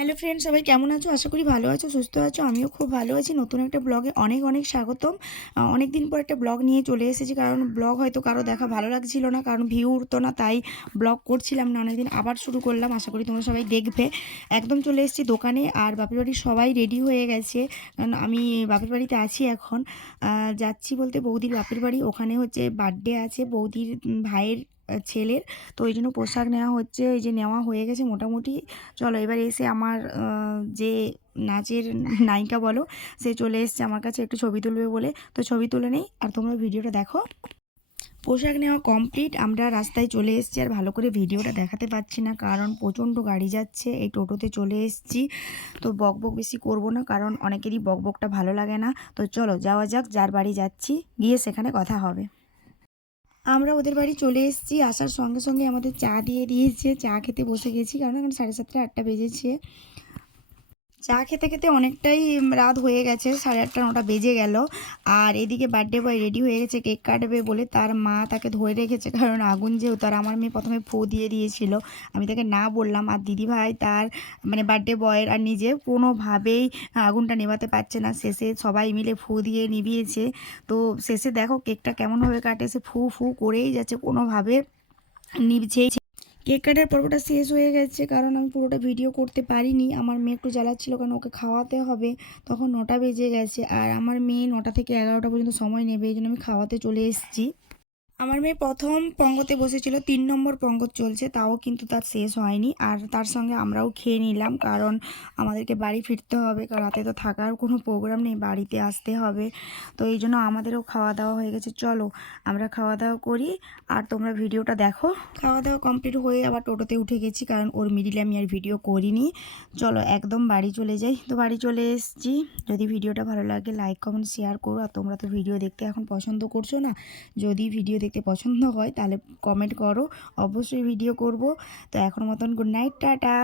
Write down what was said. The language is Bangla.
হ্যালো ফ্রেন্ডস, সবাই কেমন আছো? আশা করি ভালো আছো, সুস্থ আছো। আমিও খুব ভালো আছি। নতুন একটা ব্লগে অনেক অনেক স্বাগতম। অনেক দিন পর একটা ব্লগ নিয়ে চলে এসেছি, কারণ ব্লগ হয়তো কারো দেখা ভালো লাগছিল না, কারণ ভিউ উঠতো না, তাই ব্লগ করছিলাম না। অনেকদিন আবার শুরু করলাম, আশা করি তোমরা সবাই দেখবে। একদম চলে এসেছি দোকানে, আর বাপের বাড়ির সবাই রেডি হয়ে গেছে, কারণ আমি বাপের বাড়িতে আছি এখন। যাচ্ছি বলতে বৌদির বাপের বাড়ি, ওখানে হচ্ছে বার্থডে আছে বৌদির ভাইয়ের ছেলের। তো ওই জন্য পোশাক নেওয়া হচ্ছে, এই যে নেওয়া হয়ে গেছে মোটামুটি। চলো এবার এসে আমার যে নাচের নায়িকা বলো, সে চলে এসছে আমার কাছে একটু ছবি তুলবে বলে। তো ছবি তুলে নেই, আর তোমরা ভিডিওটা দেখো। পোশাক নেওয়া কমপ্লিট, আমরা রাস্তায় চলে এসেছি। আর ভালো করে ভিডিওটা দেখাতে পাচ্ছি না, কারণ প্রচণ্ড গাড়ি যাচ্ছে। এই টোটোতে চলে এসেছি, তো বকবক বেশি করব না, কারণ অনেকেরই বকবকটা ভালো লাগে না। তো চলো যাওয়া যাক, যার বাড়ি যাচ্ছি গিয়ে সেখানে কথা হবে। আমরা ওদের বাড়ি চলে এসেছি, আসার সঙ্গে সঙ্গে আমাদের চা দিয়ে দিয়েছে। চা খেতে বসে গেছি, কারণ এখন 7:30 8টা বেজেছে। চা খেতে খেতে অনেকটাই রাত হয়ে গেছে, 8:30 9টা বেজে গেল। আর এদিকে বার্থডে বয় রেডি হয়ে গেছে কেক কাটবে বলে, তার মা তাকে ধরে রেখেছে, কারণ আগুন যেহেতু। আর আমার মেয়ে প্রথমে ফু দিয়ে দিয়েছিল, আমি তাকে না বললাম। আর দিদিভাই তার মানে বার্থডে বয়ের আর নিজে কোনোভাবেই আগুনটা নেভাতে পারছে না, শেষে সবাই মিলে ফু দিয়ে নিভিয়েছে। তো শেষে দেখো কেকটা কেমনভাবে কাটে, সে ফু ফু করেই যাচ্ছে, কোনোভাবে নিভছেই। কেক কাটার পর্বটা শেষ হয়ে গেছে, কারণ আমি পুরোটা ভিডিও করতে পারিনি। আমার মেয়ে একটু জ্বালাচ্ছিল, কারণ ওকে খাওয়াতে হবে। তখন 9টা বেজে গেছে, আর আমার মেয়ে 9টা থেকে 11টা পর্যন্ত সময় নেবে, এই জন্য আমি খাওয়াতে চলে এসেছি। আমার মেয়ে প্রথম পঙ্গতে বসেছিল, 3 নম্বর পঙ্গত চলছে, তাও কিন্তু তার শেষ হয়নি। আর তার সঙ্গে আমরাও খেয়ে নিলাম, কারণ আমাদেরকে বাড়ি ফিরতে হবে, কারণ রাতে তো থাকার কোনো প্রোগ্রাম নেই, বাড়িতে আসতে হবে। তো এই জন্য আমাদেরও খাওয়া দাওয়া হয়ে গেছে। চলো আমরা খাওয়া দাওয়া করি, আর তোমরা ভিডিওটা দেখো। খাওয়া দাওয়া কমপ্লিট হয়ে আবার টোটোতে উঠে গেছি, কারণ ওর মিডিলে আমি আর ভিডিও করিনি। চলো একদম বাড়ি চলে যাই। তো বাড়ি চলে এসেছি। যদি ভিডিওটা ভালো লাগে লাইক কমেন্ট শেয়ার করো। আর তোমরা তো ভিডিও দেখতে এখন পছন্দ করছো না, যদি ভিডিও দেখতে পছন্দ হয় তাহলে কমেন্ট করো, অবশ্যই ভিডিও করব। তো এখন মতন গুড নাইট, টাটা।